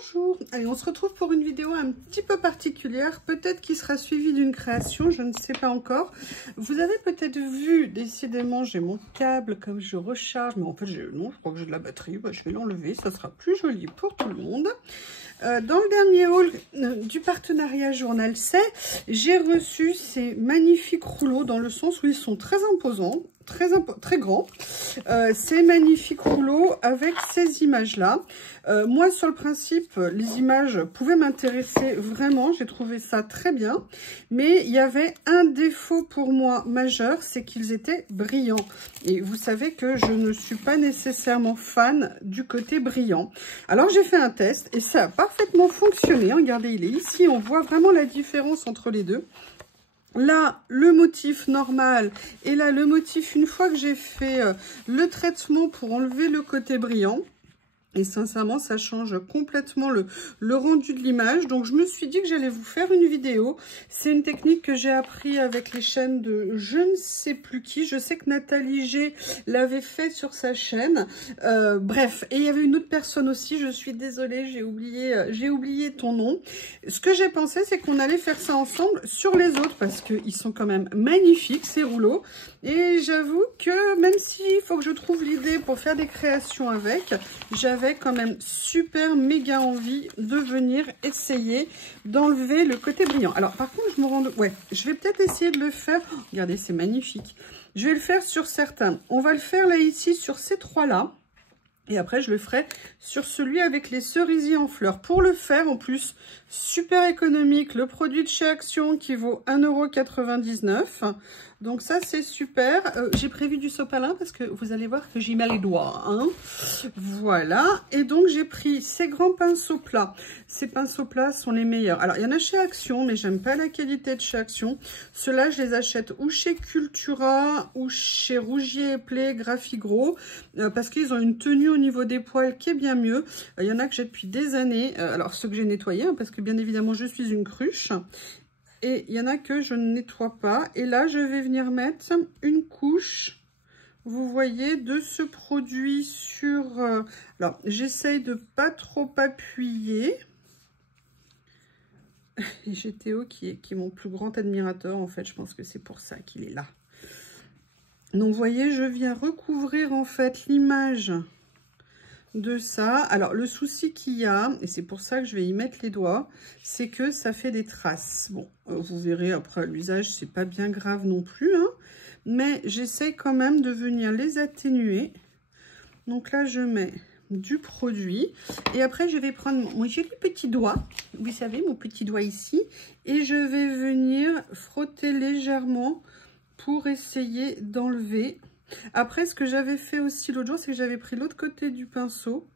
Bonjour, allez on se retrouve pour une vidéo un petit peu particulière, peut-être qui sera suivie d'une création, je ne sais pas encore. Vous avez peut-être vu, décidément j'ai mon câble comme je recharge, mais en fait non, je crois que j'ai de la batterie, bah, je vais l'enlever, ça sera plus joli pour tout le monde. Dans le dernier haul du partenariat Journal C, j'ai reçu ces magnifiques rouleaux dans le sens où ils sont très imposants, très grands. Ces magnifiques rouleaux avec ces images-là. Moi, sur le principe, les images pouvaient m'intéresser vraiment. J'ai trouvé ça très bien. Mais il y avait un défaut pour moi majeur, c'est qu'ils étaient brillants. Et vous savez que je ne suis pas nécessairement fan du côté brillant. Alors, j'ai fait un test et ça a parfaitement fonctionné. Regardez, il est ici. On voit vraiment la différence entre les deux. Là, le motif normal et là, le motif, une fois que j'ai fait le traitement pour enlever le côté brillant. Et sincèrement, ça change complètement le rendu de l'image. Donc, je me suis dit que j'allais vous faire une vidéo. C'est une technique que j'ai appris avec les chaînes de je ne sais plus qui. Je sais que Nathalie G l'avait fait sur sa chaîne. Bref, et il y avait une autre personne aussi. Je suis désolée, j'ai oublié ton nom. Ce que j'ai pensé, c'est qu'on allait faire ça ensemble sur les autres parce qu'ils sont quand même magnifiques, ces rouleaux. Et j'avoue que même s'il faut que je trouve l'idée pour faire des créations avec, j'avais quand même super méga envie de venir essayer d'enlever le côté brillant. Alors par contre, je vais peut-être essayer de le faire. Oh, regardez, c'est magnifique. Je vais le faire sur certains. On va le faire là ici sur ces trois-là. Et après, je le ferai sur celui avec les cerisiers en fleurs. Pour le faire, en plus, super économique. Le produit de chez Action qui vaut 1,99 €. Donc ça, c'est super. J'ai prévu du sopalin parce que vous allez voir que j'y mets les doigts. Hein. Voilà. Et donc, j'ai pris ces grands pinceaux plats. Ces pinceaux plats sont les meilleurs. Alors, il y en a chez Action, mais j'aime pas la qualité de chez Action. Ceux-là, je les achète ou chez Cultura ou chez Rougier et Play Graphigros parce qu'ils ont une tenue au niveau des poils qui est bien mieux. Il y en a que j'ai depuis des années. Alors, ceux que j'ai nettoyés, hein, parce que bien évidemment, je suis une cruche. Et il y en a que je ne nettoie pas. Et là, je vais venir mettre une couche, vous voyez, de ce produit sur... alors, j'essaye de pas trop appuyer. Et j'ai Théo qui est mon plus grand admirateur. En fait, je pense que c'est pour ça qu'il est là. Donc, vous voyez, je viens recouvrir en fait l'image de ça. Alors, le souci qu'il y a, et c'est pour ça que je vais y mettre les doigts, c'est que ça fait des traces. Bon, vous verrez après l'usage, c'est pas bien grave non plus, hein, mais j'essaye quand même de venir les atténuer. Donc là, je mets du produit et après, je vais prendre mon joli petit doigt, vous savez, mon petit doigt ici, et je vais venir frotter légèrement pour essayer d'enlever. Après, ce que j'avais fait aussi l'autre jour, c'est que j'avais pris l'autre côté du pinceau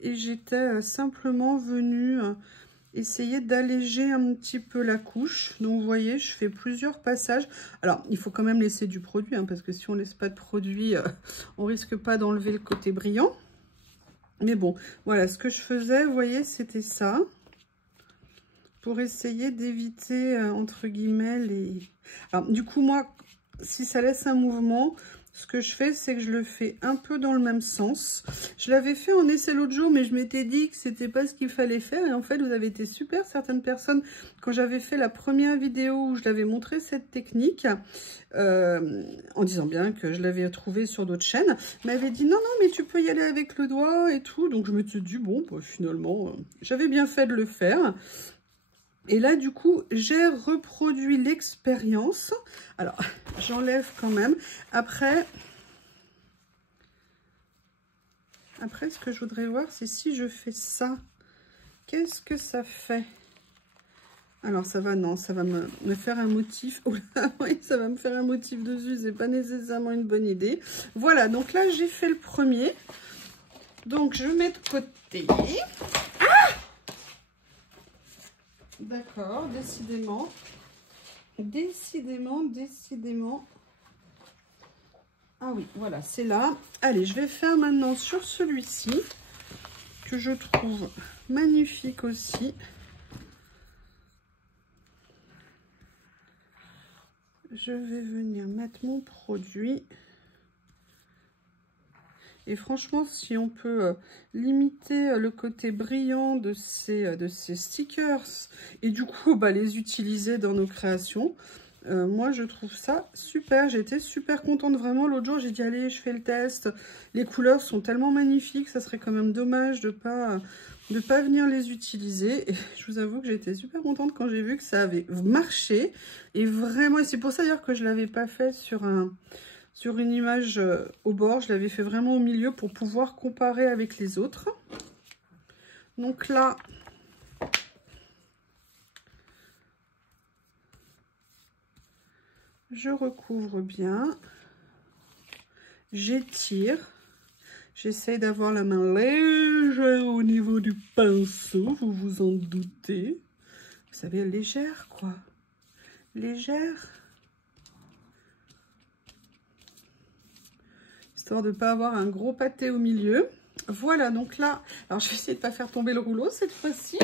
et j'étais simplement venue essayer d'alléger un petit peu la couche. Donc, vous voyez, je fais plusieurs passages. Alors, il faut quand même laisser du produit, hein, parce que si on ne laisse pas de produit, on risque pas d'enlever le côté brillant. Mais bon, voilà, ce que je faisais, vous voyez, c'était ça. Pour essayer d'éviter, entre guillemets, les... Alors, du coup, moi, si ça laisse un mouvement... Ce que je fais, c'est que je le fais un peu dans le même sens. Je l'avais fait en essai l'autre jour, mais je m'étais dit que c'était pas ce qu'il fallait faire. Et en fait, vous avez été super. Certaines personnes, quand j'avais fait la première vidéo où je l'avais montré cette technique, en disant bien que je l'avais trouvée sur d'autres chaînes, m'avaient dit non, non, mais tu peux y aller avec le doigt et tout. Donc, je me suis dit, bon, bah, finalement, j'avais bien fait de le faire. Et là, du coup, j'ai reproduit l'expérience. Alors, j'enlève quand même. Après, ce que je voudrais voir, c'est si je fais ça, qu'est-ce que ça fait? Alors, ça va, non, ça va me faire un motif. Oh là, oui, ça va me faire un motif dessus. C'est pas nécessairement une bonne idée. Voilà, donc là, j'ai fait le premier. Donc, je mets de côté. D'accord, décidément. Décidément. Ah oui, voilà, c'est là. Allez, je vais faire maintenant sur celui-ci, que je trouve magnifique aussi. Je vais venir mettre mon produit. Et franchement, si on peut limiter le côté brillant de ces stickers et du coup les utiliser dans nos créations, moi je trouve ça super. J'ai été super contente vraiment. L'autre jour j'ai dit allez, je fais le test. Les couleurs sont tellement magnifiques, ça serait quand même dommage de pas venir les utiliser. Et je vous avoue que j'étais super contente quand j'ai vu que ça avait marché. Et vraiment, c'est pour ça d'ailleurs que je l'avais pas fait sur une image au bord, je l'avais fait vraiment au milieu pour pouvoir comparer avec les autres. Donc là, je recouvre bien, j'étire, j'essaye d'avoir la main légère au niveau du pinceau, vous vous en doutez. Vous savez, légère quoi, légère. Histoire de ne pas avoir un gros pâté au milieu. Voilà, donc là, alors je vais essayer de ne pas faire tomber le rouleau cette fois-ci.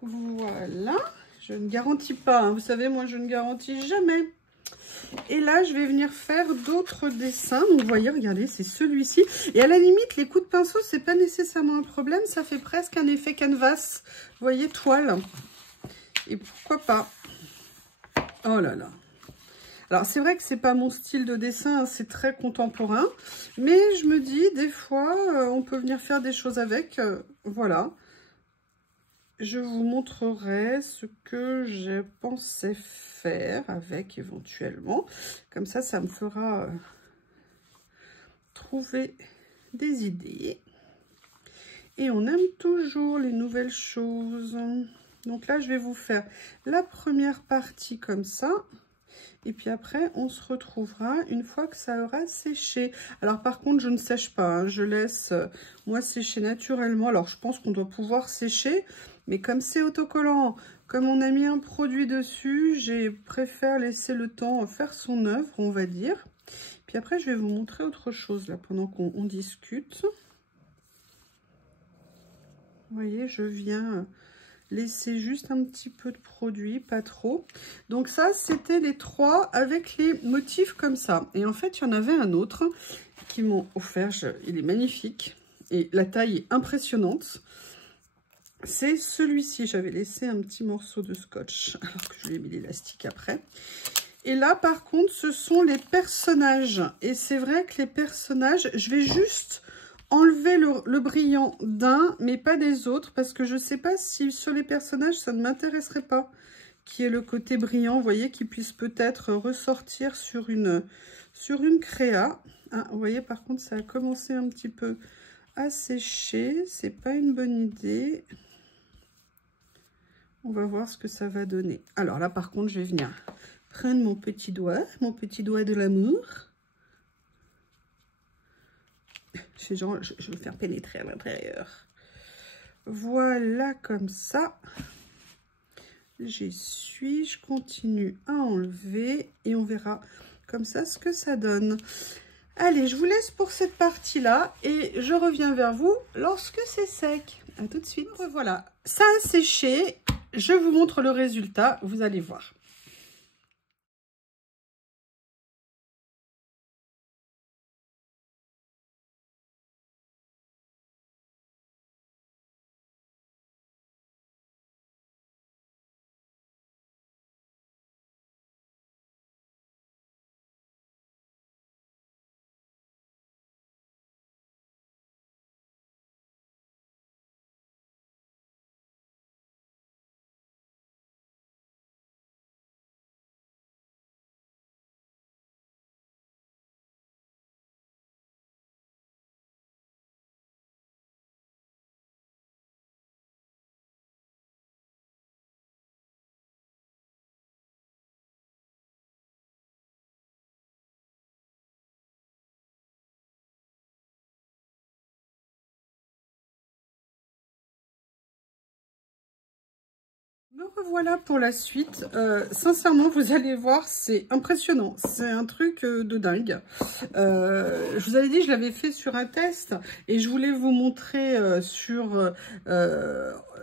Voilà, je ne garantis pas, hein. Vous savez, moi je ne garantis jamais. Et là, je vais venir faire d'autres dessins. Donc, vous voyez, regardez, c'est celui-ci. Et à la limite, les coups de pinceau, c'est pas nécessairement un problème. Ça fait presque un effet canvas. Vous voyez, toile. Et pourquoi pas. Oh là là. Alors, c'est vrai que c'est pas mon style de dessin, hein, c'est très contemporain. Mais je me dis, des fois, on peut venir faire des choses avec. Voilà. Je vous montrerai ce que je pensais faire avec éventuellement. Comme ça, ça me fera trouver des idées. Et on aime toujours les nouvelles choses. Donc là, je vais vous faire la première partie comme ça. Et puis après, on se retrouvera une fois que ça aura séché. Alors par contre, je ne sèche pas, hein. Je laisse moi sécher naturellement. Alors je pense qu'on doit pouvoir sécher, mais comme c'est autocollant, comme on a mis un produit dessus, j'ai préféré laisser le temps faire son œuvre, on va dire. Puis après, je vais vous montrer autre chose là pendant qu'on discute. Vous voyez, je viens laisser juste un petit peu de produit, pas trop. Donc ça, c'était les trois avec les motifs comme ça. Et en fait, il y en avait un autre qui m'ont offert. Il est magnifique et la taille est impressionnante. C'est celui-ci. J'avais laissé un petit morceau de scotch alors que je lui ai mis l'élastique après. Et là, par contre, ce sont les personnages. Et c'est vrai que les personnages, je vais juste enlever le brillant d'un, mais pas des autres, parce que je ne sais pas si sur les personnages, ça ne m'intéresserait pas, qui est le côté brillant, vous voyez, qui puisse peut-être ressortir sur une créa. Ah, vous voyez, par contre, ça a commencé un petit peu à sécher, c'est pas une bonne idée. On va voir ce que ça va donner. Alors là, par contre, je vais venir prendre mon petit doigt de l'amour. Genre, je vais le faire pénétrer à l'intérieur. Voilà, comme ça. J'essuie, je continue à enlever et on verra comme ça ce que ça donne. Allez, je vous laisse pour cette partie-là et je reviens vers vous lorsque c'est sec. À tout de suite. Voilà, ça a séché. Je vous montre le résultat, vous allez voir. Me revoilà pour la suite. Sincèrement, vous allez voir, c'est impressionnant. C'est un truc de dingue. Je vous avais dit, je l'avais fait sur un test et je voulais vous montrer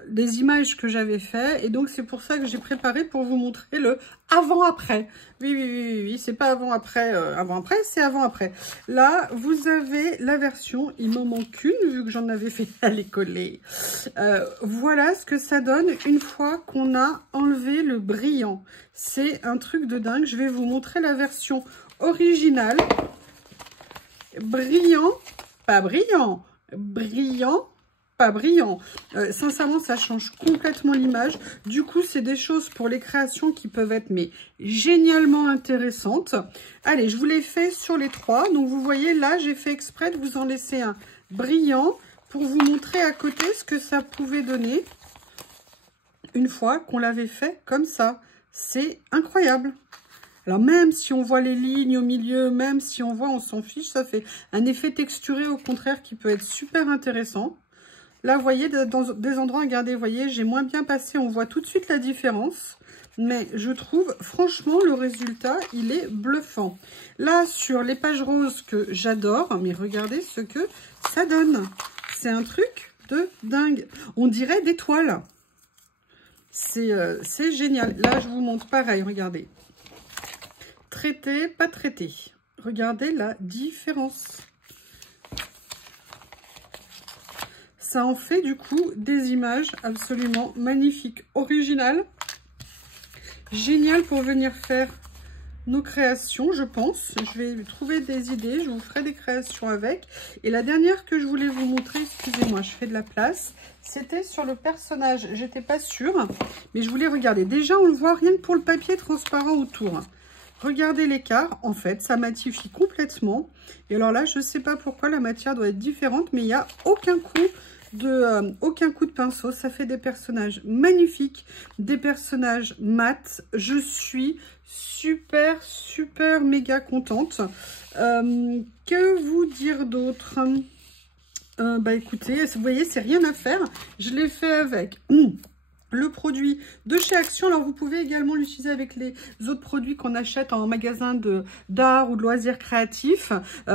des images que j'avais fait. Et donc, c'est pour ça que j'ai préparé pour vous montrer le avant-après. Oui, c'est pas avant-après, avant-après, c'est avant-après. Là, vous avez la version, il m'en manque une, vu que j'en avais fait à l'écoller. Voilà ce que ça donne une fois qu'on a enlevé le brillant. C'est un truc de dingue. Je vais vous montrer la version originale. Brillant, pas brillant. Brillant, pas brillant. Sincèrement, ça change complètement l'image. Du coup, c'est des choses pour les créations qui peuvent être mais génialement intéressantes. Allez, je vous l'ai fait sur les 3. Donc, vous voyez, là, j'ai fait exprès de vous en laisser un brillant pour vous montrer à côté ce que ça pouvait donner une fois qu'on l'avait fait comme ça. C'est incroyable. Alors, même si on voit les lignes au milieu, même si on voit, on s'en fiche, ça fait un effet texturé, au contraire, qui peut être super intéressant. Là, vous voyez, dans des endroits, regardez, vous voyez, j'ai moins bien passé, on voit tout de suite la différence. Mais je trouve, franchement, le résultat, il est bluffant. Là, sur les pages roses que j'adore, mais regardez ce que ça donne. C'est un truc de dingue. On dirait des toiles. C'est génial. Là, je vous montre pareil, regardez. Traité, pas traité. Regardez la différence. Ça en fait du coup des images absolument magnifiques, originales. Génial pour venir faire nos créations, je pense. Je vais trouver des idées, je vous ferai des créations avec. Et la dernière que je voulais vous montrer, excusez-moi, je fais de la place, c'était sur le personnage. J'étais pas sûre, mais je voulais regarder. Déjà, on le voit rien que pour le papier transparent autour. Regardez l'écart, en fait, ça matifie complètement. Et alors là, je ne sais pas pourquoi la matière doit être différente, mais il n'y a aucun coup de pinceau. Ça fait des personnages magnifiques, des personnages mat. Je suis super méga contente. Que vous dire d'autre? Bah écoutez, vous voyez, c'est rien à faire. Je l'ai fait avec le produit de chez Action. Alors, vous pouvez également l'utiliser avec les autres produits qu'on achète en magasin d'art ou de loisirs créatifs.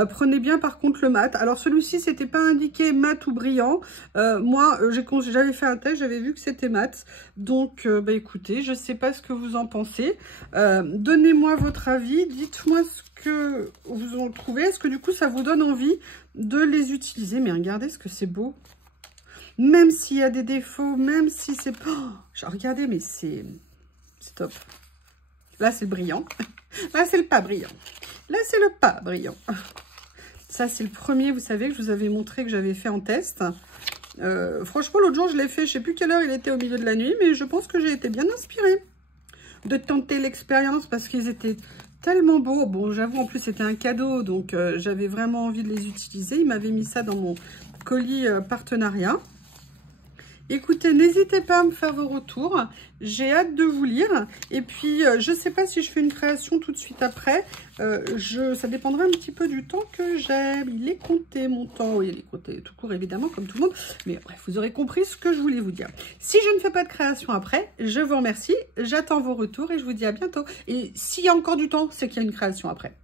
Prenez bien, par contre, le mat. Alors, celui-ci, c'était pas indiqué mat ou brillant. Moi, j'avais fait un test, j'avais vu que c'était mat. Donc, bah écoutez, je sais pas ce que vous en pensez. Donnez-moi votre avis. Dites-moi ce que vous en trouvez. Est-ce que, du coup, ça vous donne envie de les utiliser? Mais regardez ce que c'est beau. Même s'il y a des défauts, même si c'est... Oh, regardez, mais c'est top. Là, c'est le brillant. Là, c'est le pas brillant. Là, c'est le pas brillant. Ça, c'est le premier, vous savez, que je vous avais montré que j'avais fait en test. Franchement, l'autre jour, je l'ai fait. Je ne sais plus quelle heure il était au milieu de la nuit, mais je pense que j'ai été bien inspirée de tenter l'expérience parce qu'ils étaient tellement beaux. Bon, j'avoue, en plus, c'était un cadeau, donc j'avais vraiment envie de les utiliser. Ils m'avaient mis ça dans mon colis partenariat. Écoutez, n'hésitez pas à me faire vos retours. J'ai hâte de vous lire. Et puis, je ne sais pas si je fais une création tout de suite après. Ça dépendra un petit peu du temps que j'ai. Il est compté, mon temps. Oui, il est compté tout court, évidemment, comme tout le monde. Mais bref, vous aurez compris ce que je voulais vous dire. Si je ne fais pas de création après, je vous remercie. J'attends vos retours et je vous dis à bientôt. Et s'il y a encore du temps, c'est qu'il y a une création après.